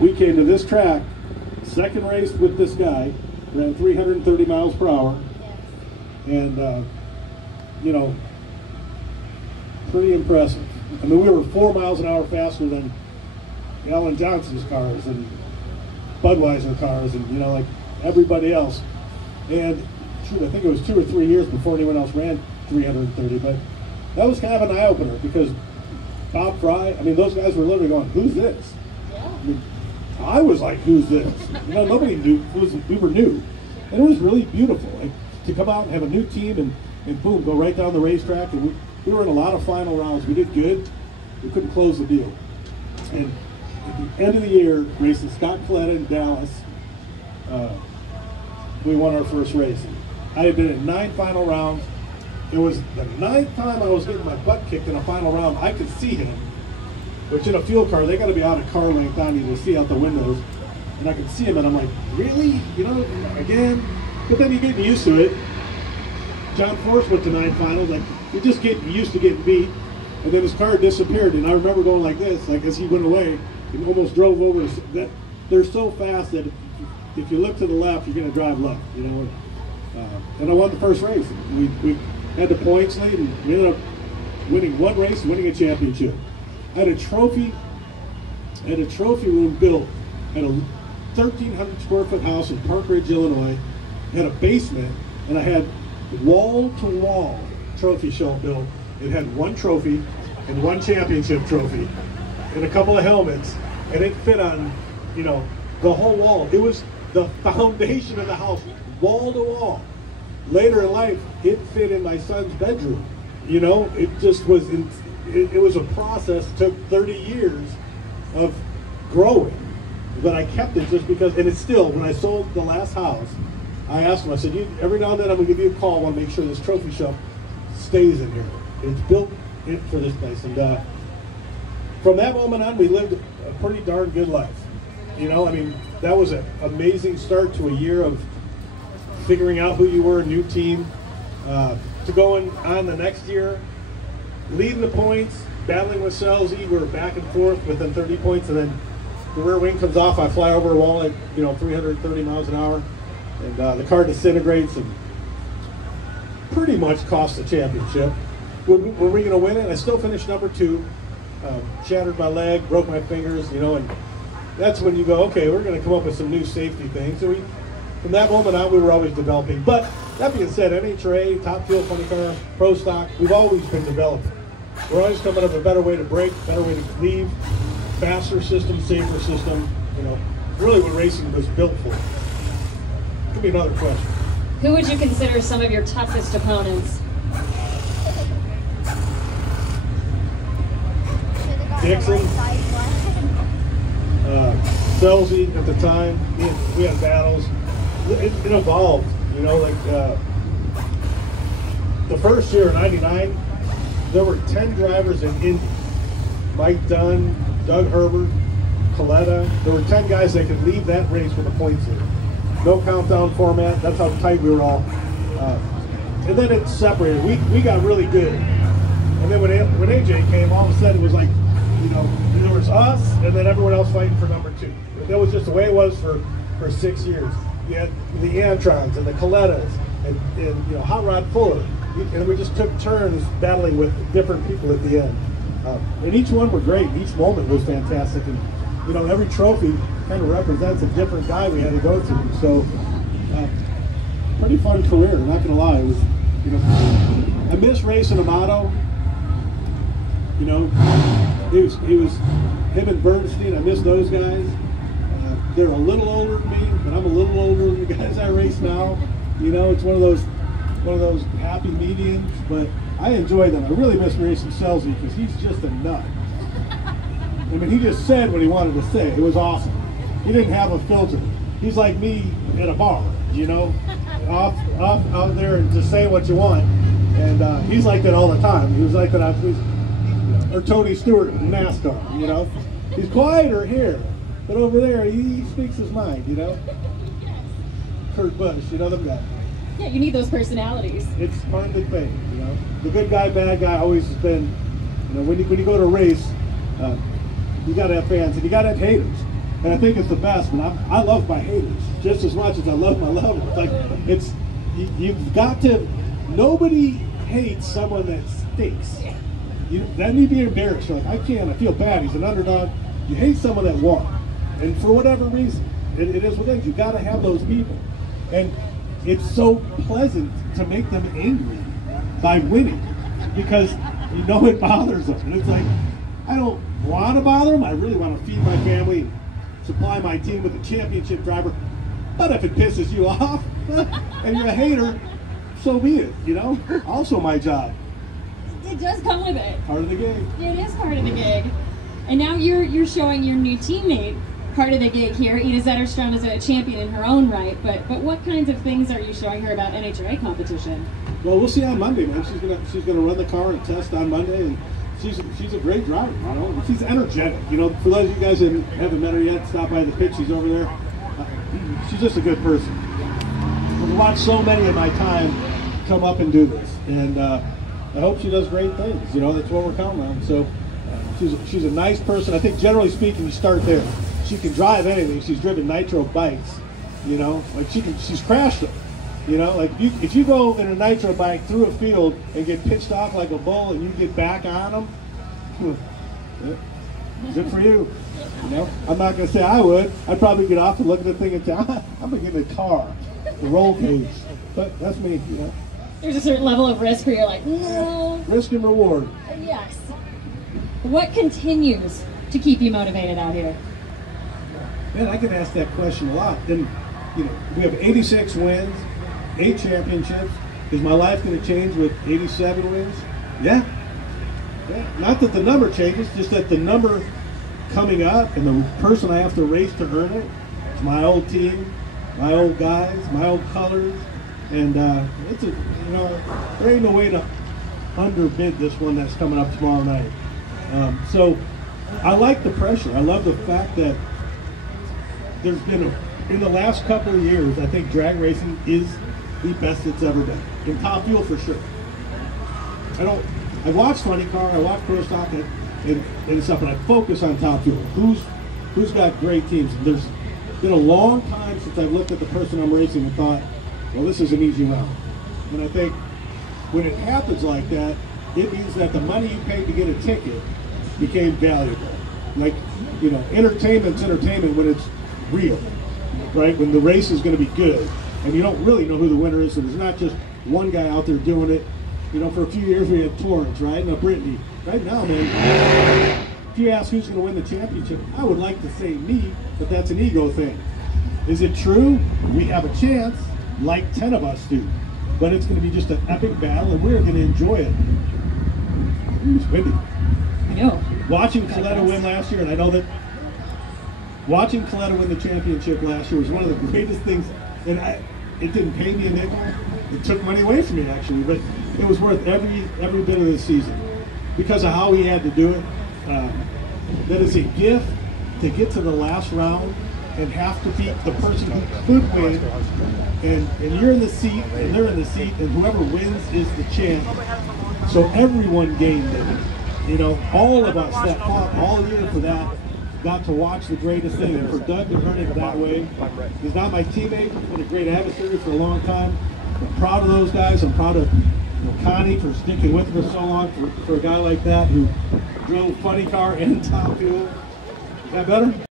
we came to this track, second race with this guy, ran 330 miles per hour, and you know, pretty impressive. I mean, we were 4 miles an hour faster than Alan Johnson's cars and Budweiser cars and, you know, like everybody else. And shoot, I think it was 2 or 3 years before anyone else ran 330, but that was kind of an eye-opener because Bob Fry, I mean, those guys were literally going, who's this? I mean, I was like, who's this? You know, nobody knew, we were new. And it was really beautiful, like, to come out and have a new team and boom, go right down the racetrack. And we were in a lot of final rounds. We did good. We couldn't close the deal. And at the end of the year, racing Scott Coletta in Dallas, we won our first race. I had been in 9 final rounds. It was the 9th time I was getting my butt kicked in a final round. I could see him, which in a fuel car, they got to be out of car length on you to see out the windows. And I could see him, and I'm like, really? You know, again? But then you're getting used to it. John Force went to 9 finals. Like, you're just getting used to getting beat. And then his car disappeared, and I remember going like this, like as he went away, and almost drove over. That they're so fast that if you look to the left, you're going to drive left, you know. And I won the first race. We had the points lead, and we ended up winning 1 race, winning a championship. I had a trophy room built at a 1,300 square foot house in Park Ridge, Illinois. It had a basement, and I had wall-to-wall trophy show built. It had 1 trophy and 1 championship trophy and a couple of helmets, and it fit on, you know, the whole wall. It was the foundation of the house, wall to wall. Later in life, it fit in my son's bedroom. You know, it just was, it was a process that took 30 years of growing, but I kept it just because, and it's still, when I sold the last house, I asked him, I said, every now and then I'm going to give you a call, I want to make sure this trophy shelf stays in here. It's built in for this place. And from that moment on, we lived a pretty darn good life. You know, I mean, that was an amazing start to a year of figuring out who you were, a new team, to going on the next year, leading the points, battling with Selzy. We were back and forth within 30 points, and then the rear wing comes off. I fly over a wall at, you know, 330 miles an hour. And the car disintegrates and pretty much cost the championship. Were we going to win it? I still finished number 2. Shattered my leg, broke my fingers, you know, and that's when you go, okay, we're going to come up with some new safety things. So from that moment on, we were always developing. But that being said, NHRA, Top Fuel, Funny Car, Pro Stock, we've always been developing. We're always coming up with a better way to brake, better way to leave, faster system, safer system, you know, really what racing was built for. Give me another question. Who would you consider some of your toughest opponents? Dixon, Selzy at the time. We had battles. It evolved, you know, like the first year in '99, there were 10 drivers in Indy. Mike Dunn, Doug Herbert, Coletta. There were 10 guys that could leave that race with a points lead. No countdown format. That's how tight we were all. And then it separated. We got really good. And then when AJ came, all of a sudden it was like, you know, there was us and then everyone else fighting for number 2. That was just the way it was for 6 years. You had the Antrons and the Colettas and you know, Hot Rod Fuller. And we just took turns battling with different people at the end. And each one were great. Each moment was fantastic. And, you know, every trophy kind of represents a different guy we had to go through. So, pretty fun career, not gonna lie. It was, you know, I miss racing Amato. You know, it was him and Bernstein. I miss those guys. They're a little older than me, but I'm a little older than the guys I race now. You know, it's one of those happy mediums. But I enjoy them. I really miss racing Selzy because he's just a nut. I mean, he just said what he wanted to say. It was awesome. He didn't have a filter. He's like me at a bar, you know, off out there and just saying what you want. And he's like that all the time. He was like that. Or Tony Stewart in NASCAR, you know. He's quieter here, but over there he speaks his mind, you know. Kurt Busch, you know them guys. Yeah, you need those personalities. It's part of the thing, you know. The good guy, bad guy always has been, you know, when you go to a race, you got to have fans and you got to have haters. And I think it's the best, but I love my haters just as much as I love my lovers. Like, you've got to, nobody hates someone that stinks. That need to be embarrassed. You're like, I feel bad, he's an underdog. You hate someone that won. And for whatever reason, it is what it is. You got to have those people. And it's so pleasant to make them angry by winning, because you know it bothers them. And it's like, I don't want to bother them. I really want to feed my family and supply my team with a championship driver. But if it pisses you off and you're a hater, so be it, you know? Also my job. It does come with it. Part of the gig. It is part of the gig. And now you're showing your new teammate part of the gig here. Ida Zetterstrom is a champion in her own right, but what kinds of things are you showing her about NHRA competition? Well, we'll see on Monday, man. She's gonna run the car and test on Monday, and she's a great driver, you know. She's energetic, you know. For those of you guys that haven't met her yet, stop by the pit. She's over there. She's just a good person. I've watched so many of my time come up and do this, and I hope she does great things. You know, that's what we're counting on. So she's a nice person. I think generally speaking, you start there. She can drive anything. She's driven nitro bikes, you know. Like she's crashed them, you know. Like if you go in a nitro bike through a field and get pitched off like a bull, and you get back on them, good for you. You know, I'm not gonna say I would. I'd probably get off and look at the thing and say, I'm gonna get in the car, the roll cage. But that's me, you know. There's a certain level of risk where you're like, no. Risk and reward. Yes. What continues to keep you motivated out here? Man, I get asked that question a lot. Then, you know, we have 86 wins, 8 championships. Is my life going to change with 87 wins? Yeah. Not that the number changes, just that the number coming up and the person I have to race to earn it. It's my old team, my old guys, my old colors, and it's a, you know, there ain't no way to underbid this one that's coming up tomorrow night. So I like the pressure. I love the fact that there's been in the last couple of years, I think drag racing is the best it's ever been. In Top Fuel for sure. I watch Funny Car, I watch Pro Stock and stuff, and I focus on Top Fuel. Who's got great teams? And there's been a long time since I've looked at the person I'm racing and thought, well, this is an easy round. And I think when it happens like that, it means that the money you paid to get a ticket became valuable. Like, you know, entertainment's entertainment when it's real, right? When the race is going to be good, and you don't really know who the winner is, so there's not just one guy out there doing it. You know, for a few years we had Torrance, right? Now Brittany. Right now, man, if you ask who's going to win the championship, I would like to say me, but that's an ego thing. Is it true? We have a chance, like 10 of us do, but it's going to be just an epic battle, and we're going to enjoy it. It's windy. I know. Watching Coletta win last year, and I know that watching Coletta win the championship last year was one of the greatest things, and it didn't pay me a nickel. It took money away from me, actually, but it was worth every bit of the season because of how he had to do it. That is a gift to get to the last round and have to beat the person who could win, and you're in the seat, and they're in the seat, and whoever wins is the champ. So everyone gained it. You know, all of us that fought all year for that got to watch the greatest thing. And for Doug to earn it that way, he's not my teammate, he's been a great adversary for a long time. I'm proud of those guys. I'm proud of Connie for sticking with me for so long, for a guy like that who drove Funny Car and Top Fuel. Is that better?